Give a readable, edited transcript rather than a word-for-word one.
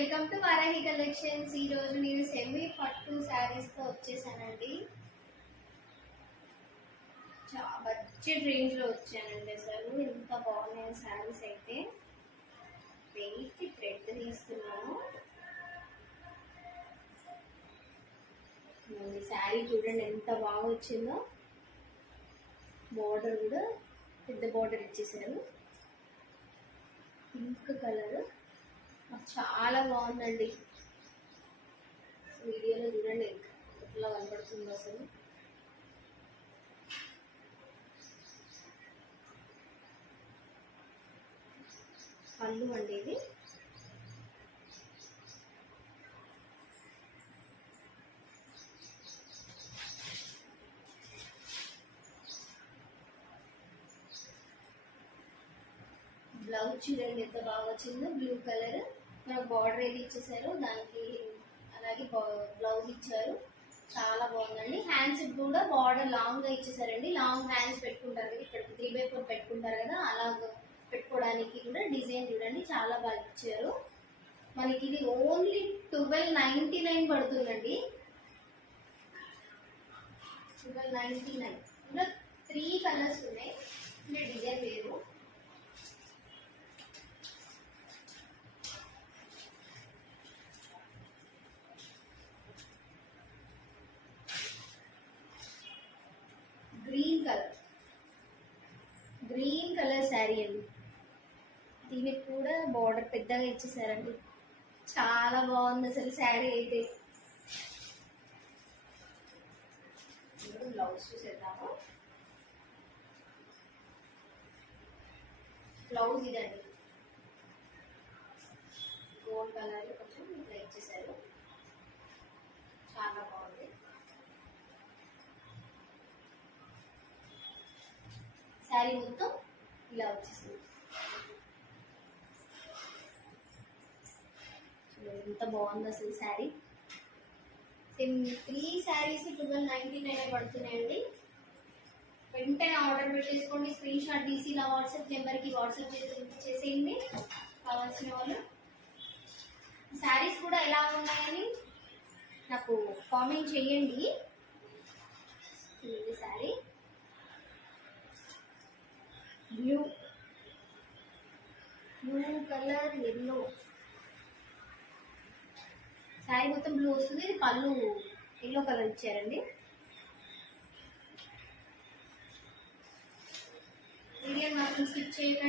Welcome to Varahi collections. ఈ రోజు నేను సెమీ పట్టు శారీస్ తో వచ్చేసానండి. బడ్జెట్ రేంజ్ లో వచ్చానండి. అసలు ఎంత బాగున్నాయి శారీస్ అయితే. వెయిట్ థ్రెడ్ తీస్తున్నాను. శారీ చూడండి ఎంత బాగా వచ్చిందో. బోర్డర్ కూడా పెద్ద బోర్డర్ ఇచ్చేసారు. పింక్ కలర్ చాలా బాగుందండి. వీడియోలో చూడండి ఎట్లా కనపడుతుందో అసలు. పళ్ళు అండి ఇది. బ్లౌజ్ చూడండి ఎంత బాగా వచ్చిందో. బ్లూ కలర్ మనకు బార్డర్ ఏది ఇచ్చేసారు దానికి, అలాగే బ్లౌజ్ ఇచ్చారు. చాలా బాగుందండి. హ్యాండ్స్ కూడా బార్డర్ లాంగ్ గా ఇచ్చేసారండి. లాంగ్ హ్యాండ్స్ పెట్టుకుంటారు కదా, ఇక్కడ 3/4 పెట్టుకుంటారు కదా, అలా పెట్టుకోవడానికి కూడా డిజైన్ చూడండి చాలా బాగా ఇచ్చారు. మనకి ఇది ఓన్లీ 1299 పడుతుందండి. 1299. ఇలా 3 కలర్స్ ఉన్నాయి. ఇలా డిజైన్ వేరు. గ్రీన్ కలర్ శారీ అండి. దీనికి కూడా బార్డర్ పెద్దగా ఇచ్చేసారండి. చాలా బాగుంది అసలు శారీ అయితే. బ్లౌజ్ చూసేద్దాము. బ్లౌజ్ ఇదండి. గోల్డ్ కలర్ కొంచెం ఇట్లా ఇచ్చేసారు. చాలా బాగుంది. శారీ మొత్తం ఇలా వచ్చేసింది. ఎంత బాగుంది అసలు శారీ. 3 శారీస్ 1299 పడుతున్నాయండి. వెంటనే ఆర్డర్ పెట్టేసుకోండి. స్క్రీన్ షాట్ తీసి ఇలా వాట్సాప్ నెంబర్కి వాట్సాప్ చేసేయండి కావాల్సిన వాళ్ళు. శారీస్ కూడా ఎలా ఉన్నాయని నాకు కామెంట్ చేయండి. ఇది sari blue colour yellow. Sari మొత్తం బ్లూ వస్తుంది. ఇది పళ్ళు ఎల్లో కలర్ ఇచ్చారండి. వీడియో మాత్రం స్కిప్ చేయకండి.